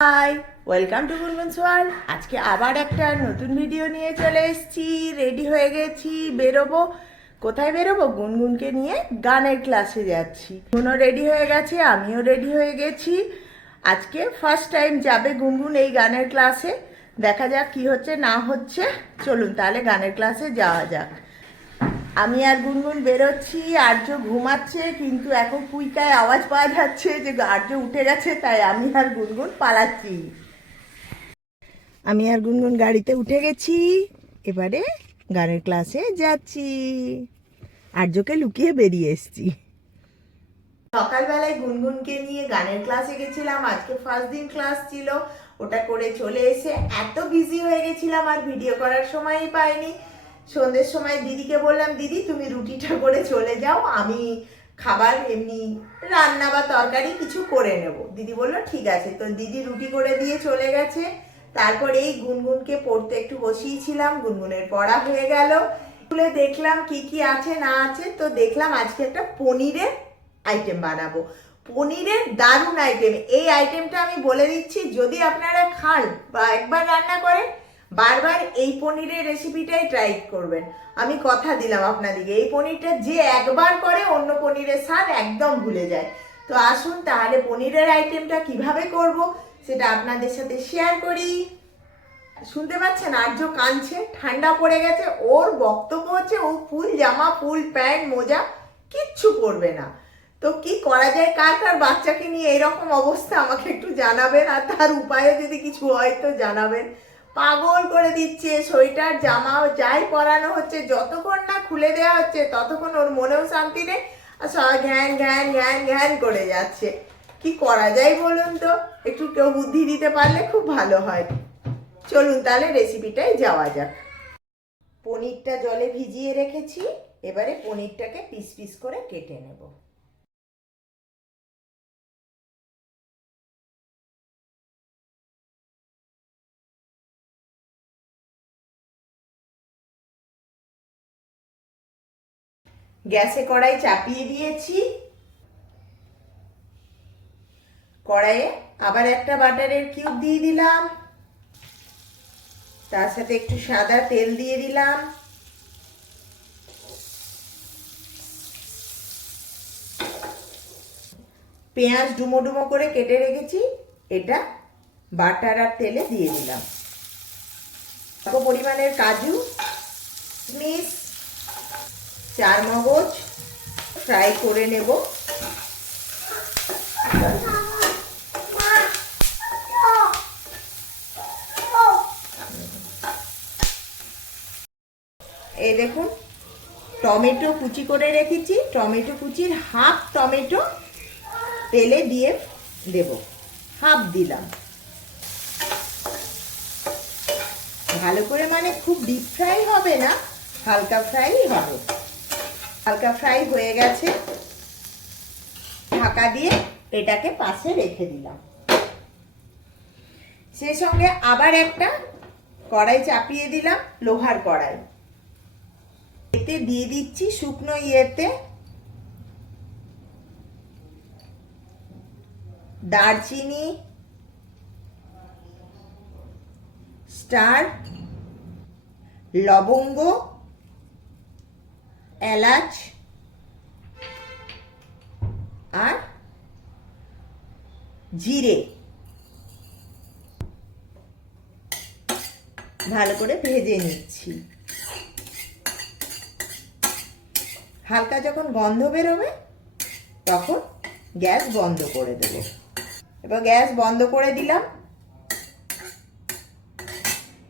Hi welcome to Gungun's world আজকে আবার একটা নতুন ভিডিও নিয়ে চলে এসেছি। রেডি হয়ে গেছি, বেরোবো। কোথায় বেরোবো? গুনগুনকে নিয়ে গানের ক্লাসে যাচ্ছি। গুনও রেডি হয়ে গেছে, আমিও রেডি হয়ে গেছি। আজকে ফার্স্ট টাইম যাবে গুনগুন এই গানের ক্লাসে দেখা যাক কি হচ্ছে, না হচ্ছে। চলুন তাহলে গানের ক্লাসে যাওয়া যাক। আমি আর গুনগুন বেরোচ্ছি, আর্য ঘুমাচ্ছে, কিন্তু এখন কুইকায় আওয়াজ পাওয়া যাচ্ছে যে আর্য উঠে গেছে, তাই আমি আর গুনগুন পালাচ্ছি। আমি আর গুনগুন গাড়িতে উঠে গেছি, এবারে গানের ক্লাসে যাচ্ছি। আর্যকে লুকিয়ে বেরিয়ে এসছি। সকালবেলায় গুনগুনকে নিয়ে গানের ক্লাসে গেছিলাম, আজকে ফার্স্ট দিন ক্লাস ছিল, ওটা করে চলে এসে এত বিজি হয়ে গেছিলাম, আর ভিডিও করার সময়ই পাইনি। সন্ধ্যের সময় দিদিকে বললাম, দিদি, তুমি রুটিটা করে চলে যাও, আমি খাবার এমনি রান্না বা তরকারি কিছু করে নেব। দিদি বলল, ঠিক আছে। তো দিদি রুটি করে দিয়ে চলে গেছে। তারপর এই গুনগুনকে পড়তে একটু বসিয়েছিলাম, গুনগুনের পড়া হয়ে গেল। খুলে দেখলাম কি কি আছে, না আছে, তো দেখলাম আজকে একটা পনিরের আইটেম বানাবো। পনিরের দারুণ আইটেম এই আইটেমটা আমি বলে দিচ্ছি, যদি আপনারা খান বা একবার রান্না করেন বারবার এই পনিরের রেসিপিটাই ট্রাই করবেন। আমি কথা দিলাম আপনাদেরকে এই পনিরটা যে একবার করে অন্য পনিরের স্বাদ একদম ভুলে যায়। তো আসুন তাহলে পনিরের আইটেমটা কীভাবে করব সেটা আপনাদের সাথে শেয়ার করি। শুনতে পাচ্ছেন? আর্য কাঁদছে, ঠান্ডা পড়ে গেছে, ওর বক্তব্য হচ্ছে, ও ফুল জামা, ফুল প্যান্ট, মোজা, কিচ্ছু পরবে না। তো কি করা যায়? কার কার বাচ্চাকে নিয়ে এরকম অবস্থা আমাকে একটু জানাবেন? আর তার উপায়ে যদি কিছু হয় তো জানাবেন। পাগল করে দিচ্ছে, সোয়েটার জামা যাই পরানো হচ্ছে, যতক্ষণ না খুলে দেওয়া হচ্ছে, ততক্ষণ ওর মনেও শান্তি নেই, আর ঘ্যান ঘ্যান ঘ্যান ঘ্যান করে যাচ্ছে। কি করা যায় বলুন তো? একটু কেউ বুদ্ধি দিতে পারলে খুব ভালো হয়। চলুন তাহলে রেসিপিটাই যাওয়া যাক। পনিরটা জলে ভিজিয়ে রেখেছি, এবারে পনিরটাকে পিস পিস করে কেটে নেব। গ্যাসে কড়াই চাপিয়ে দিয়েছি। কড়াইয়ে আবার একটা বাটারের কিউব দিয়ে দিলাম। তার সাথে একটু সাদা তেল দিয়ে দিলাম। পেঁয়াজ ডুমো ডুমো করে কেটে রেখেছি। এটা বাটার আর তেলে দিয়ে দিলাম। পরিমাণের কাজু কিশমিশ চার মগজ ফ্রাই করে নেব। এই দেখুন, টমেটো কুচি করে রেখেছি। টমেটো কুচির হাফ টমেটো তেলে দিয়ে দেব। হাফ দিলাম। ভালো করে মানে খুব ডিপ ফ্রাই হবে না, হালকা ফ্রাই হবে। হালকা ফ্রাই হয়ে গেছে। ঢাকা দিয়ে এটাকে পাশে রেখে দিলাম। সেই সঙ্গে আবার একটা কড়াই চাপিয়ে দিলাম, লোহার কড়াই। এতে দিয়ে দিচ্ছি শুকনো ইয়েতে দারচিনি, স্টার, লবঙ্গ এলাচ আর জিরে। ভালো করে ভেজে নিচ্ছি। হালকা যখন গন্ধ বেরোবে, তখন গ্যাস বন্ধ করে দেবো। এবার গ্যাস বন্ধ করে দিলাম।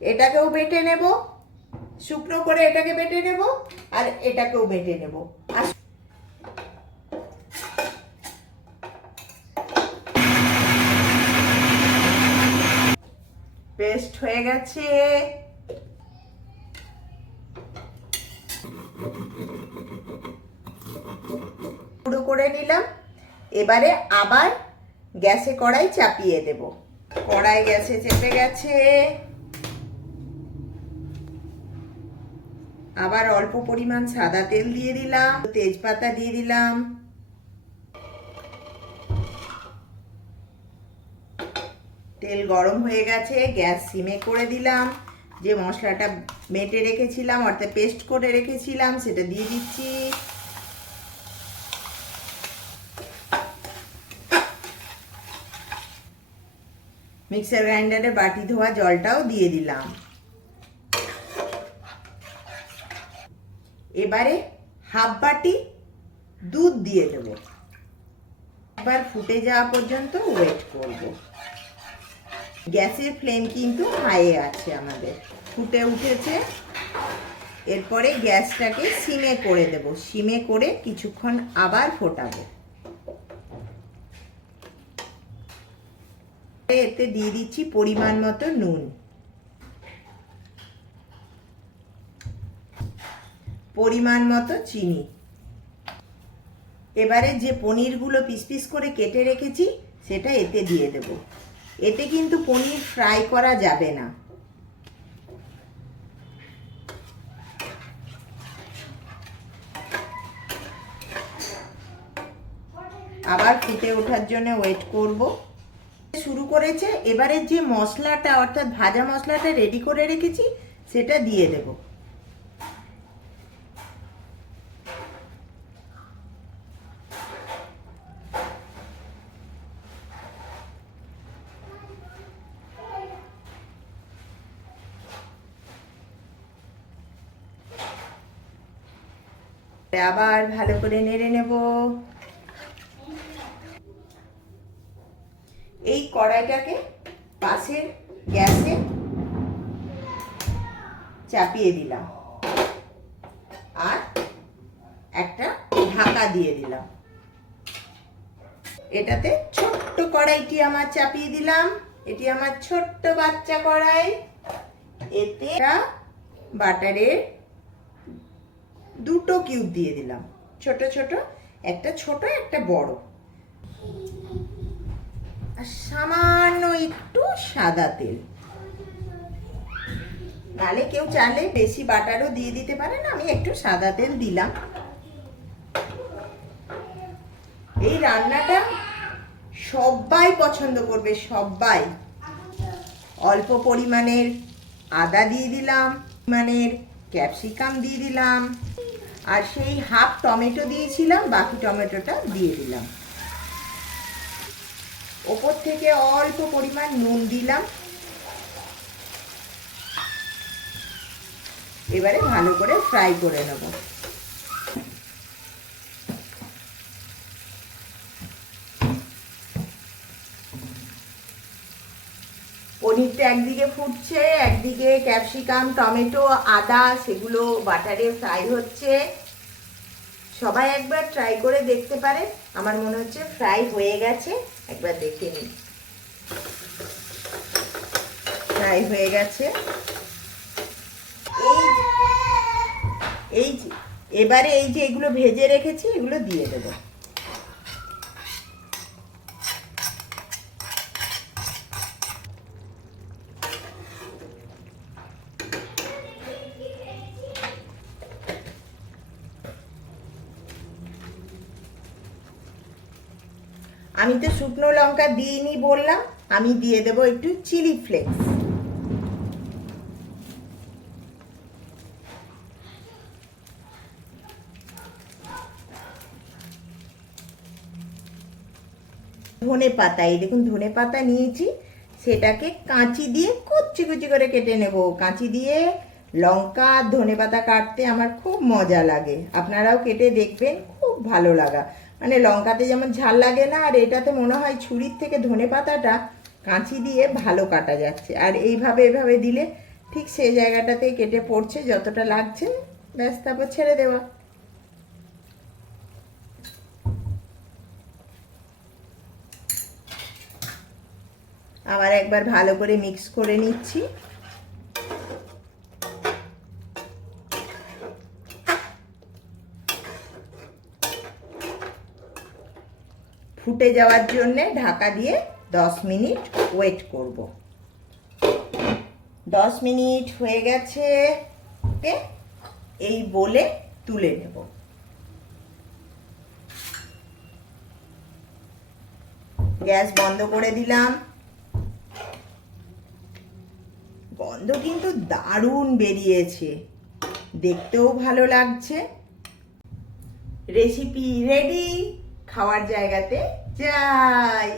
এটাকেও বেটে নেব। শুকনো করে এটাকে বেটে নেব। আর এটাকেও বেটে নেব। পেস্ট হয়ে গেছে। পুরো করে নিলাম। এবারে আবার গ্যাসে কড়াই চাপিয়ে দেব। কড়াই গ্যাসে চেপে গেছে। আবার অল্প পরিমাণ সাদা তেল দিয়ে দিলাম, তেজপাতা দিয়ে দিলাম। তেল গরম হয়ে গেছে, গ্যাস সিমে করে দিলাম। যে মশলাটা মেটে রেখেছিলাম, অর্থাৎ পেস্ট করে রেখেছিলাম, সেটা দিয়ে দিচ্ছি। মিক্সার গ্রাইন্ডারে বাটি ধোয়া জলটাও দিয়ে দিলাম। এবারে হাফ বাটি দুধ দিয়ে দেব। একবার ফুটে যাওয়া পর্যন্ত ওয়েট করব। গ্যাসের ফ্লেম কিন্তু হাইয়ে আছে আমাদের। ফুটে উঠেছে। এরপরে গ্যাসটাকে সিমে করে দেব। সিমে করে কিছুক্ষণ আবার ফোটাবো। এতে দিয়ে দিচ্ছি পরিমাণ মতো নুন। পরিমাণ মতো চিনি। এবারে যে পনিরগুলো পিস পিস করে কেটে রেখেছি, সেটা এতে দিয়ে দেব। এতে কিন্তু পনির ফ্রাই করা যাবে না। আবার ফুটে ওঠার জন্য ওয়েট করব। শুরু করেছে, এবারে যে মশলাটা, অর্থাৎ ভাজা মশলাটা রেডি করে রেখেছি, সেটা দিয়ে দেবো। আবার ভালো করে নেড়ে নেব। এই কড়াইটাকে পাশের গ্যাসে চাপিয়ে দিলাম। আর একটা ঢাকা দিয়ে দিলাম। এটাতে ছোট্ট কড়াইটি আমার চাপিয়ে দিলাম। এটি আমার ছোট্ট বাচ্চা কড়াই। এতে বাটারের দুটো কিউব দিয়ে দিলাম। ছোট ছোট, একটা ছোট, একটা বড়। আর সামান্য একটু সাদা তেল। নালে কেউ চাইলে বেশি বাটারও দিয়ে দিতে পারেন আমি একটু সাদা তেল দিলাম। এই রান্নাটা সবাই পছন্দ করবে সবাই অল্প পরিমাণের আদা দিয়ে দিলাম, পরিমাণের ক্যাপসিকাম দিয়ে দিলাম। আর সেই হাফ টমেটো দিয়েছিলাম, বাকি টমেটোটা দিয়ে দিলাম। ওপর থেকে অল্প পরিমাণ নুন দিলাম। এবারে ভালো করে ফ্রাই করে নেব। পনিরটা একদিকে ফুটছে, একদিকে ক্যাপসিকাম, টমেটো, আদা, সেগুলো বাটারে ফ্রাই হচ্ছে। সবাই একবার ট্রাই করে দেখতে পারে আমার মনে হচ্ছে ফ্রাই হয়ে গেছে। একবার দেখে নিই ফ্রাই হয়ে গেছে। এই এই এবারে এই যে এগুলো ভেজে রেখেছি, এগুলো দিয়ে দেবো। আমি তো শুকনো লঙ্কা দিইনি বললাম, আমি দিয়ে দেবো একটু চিলি ফ্লেক্স। ধনে পাতা, এই দেখুন ধনে পাতা নিয়েছি, সেটাকে কাঁচি দিয়ে কুচি কুচি করে কেটে নেব। কাঁচি দিয়ে লঙ্কা ধনে পাতা কাটতে আমার খুব মজা লাগে। আপনারাও কেটে দেখবেন, খুব ভালো লাগা। মানে লঙ্কাতে যেমন ঝাল লাগে না, আর এটাতে মনে হয় ছুরির থেকে ধনে পাতাটা কাঁচি দিয়ে ভালো কাটা যাচ্ছে। আর এইভাবে এভাবে দিলে ঠিক সেই জায়গাটাতে কেটে পড়ছে, যতটা লাগছে, ব্যাস, তারপর ছেড়ে দেওয়া। আবার একবার ভালো করে মিক্স করে নিচ্ছি। ফুটে যাওয়ার জন্যে ঢাকা দিয়ে দশ মিনিট ওয়েট করব। দশ মিনিট হয়ে গেছে, ওকে? এই বলে তুলে নেব। গ্যাস বন্ধ করে দিলাম। গন্ধ কিন্তু দারুণ বেরিয়েছে। দেখতেও ভালো লাগছে। Recipe ready. খাওয়ার জায়গাতে যাই।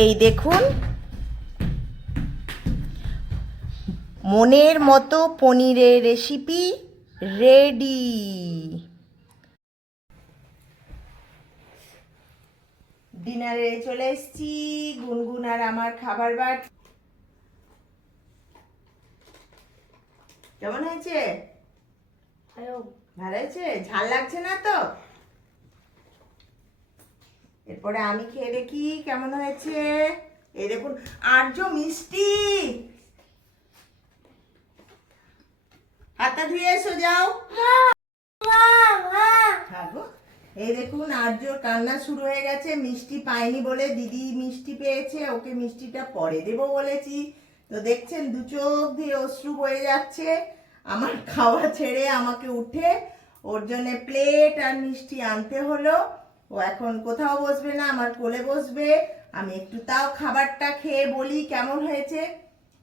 এই দেখুন, মনের মতো পনিরের রেসিপি রেডি ডিনারে চলে এসেছি, গুনগুন আর আমার খাবার বাট কেমন হয়েছে? ভালো। হয়েছে? ঝাল লাগছে না তো? এরপরে আমি খেয়ে দেখি কেমন হয়েছে। এই দেখুন আর্য মিষ্টি। হাতটা ধুয়ে এসো যাও। এই দেখুন আর্য কান্না শুরু হয়ে গেছে। মিষ্টি পাইনি বলে দিদি মিষ্টি পেয়েছে ওকে মিষ্টিটা পরে দেবো বলেছি। তো দেখছেন দু চোখ দিয়ে অশ্রু বয়ে যাচ্ছে, আমার খাওয়া ছেড়ে আমাকে উঠে ওর জন্য প্লেট আর মিষ্টি আনতে হলো। ও এখন কোথাও বসবে না, আমার কোলে বসবে। আমি একটু তাও খাবারটা খেয়ে বলি কেমন হয়েছে।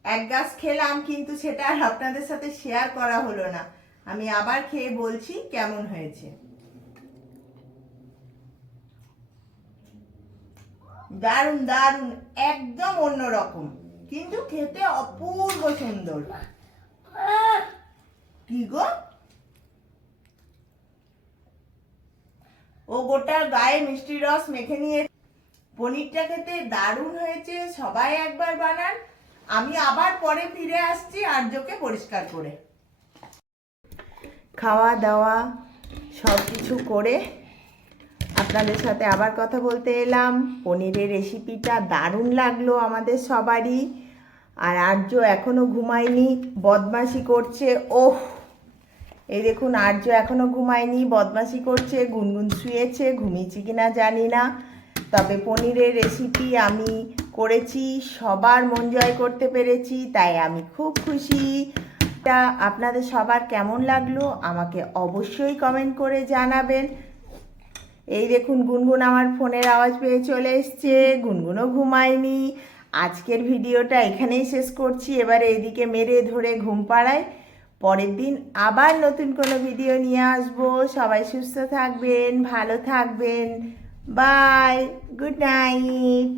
এক গাছ খেলাম, কিন্তু সেটা আর আপনাদের সাথে শেয়ার করা হলো না। আমি আবার খেয়ে বলছি কেমন হয়েছে। দারুণ দারুণ, একদম অন্যরকম। কিন্তু খেতে অপূর্ব সুন্দর। কি গো? ও গোটা গায়ে মিষ্টি রস মেখে নিয়ে পনিরটা খেতে দারুণ হয়েছে, সবাই একবার বানান। আমি আবার পরে ফিরে আসছি আর্যকে পরিষ্কার করে। খাওয়া দাওয়া সব কিছু করে আপনাদের সাথে আবার কথা বলতে এলাম। পনিরের রেসিপিটা দারুণ লাগল আমাদের সবারই। আর আর্য এখনও ঘুমায়নি, বদমাশি করছে, ওহ! এই দেখুন, আর্য এখনও ঘুমায়নি, বদমাশি করছে, গুনগুন শুয়েছে, ঘুমিয়েছি কিনা জানি না। তবে পনিরের রেসিপি আমি করেছি, সবার মন জয় করতে পেরেছি, তাই আমি খুব খুশি। তা আপনাদের সবার কেমন লাগল? আমাকে অবশ্যই কমেন্ট করে জানাবেন। এই দেখুন গুনগুন আমার ফোনের আওয়াজ পেয়ে চলে এসছে। গুনগুনও ঘুমায়নি। আজকের ভিডিওটা এখানেই শেষ করছি। এবারে এদিকে মেরে ধরে ঘুম পাড়ায়। পরের দিন আবার নতুন কোনো ভিডিও নিয়ে আসব। সবাই সুস্থ থাকবেন, ভালো থাকবেন। Bye, good night.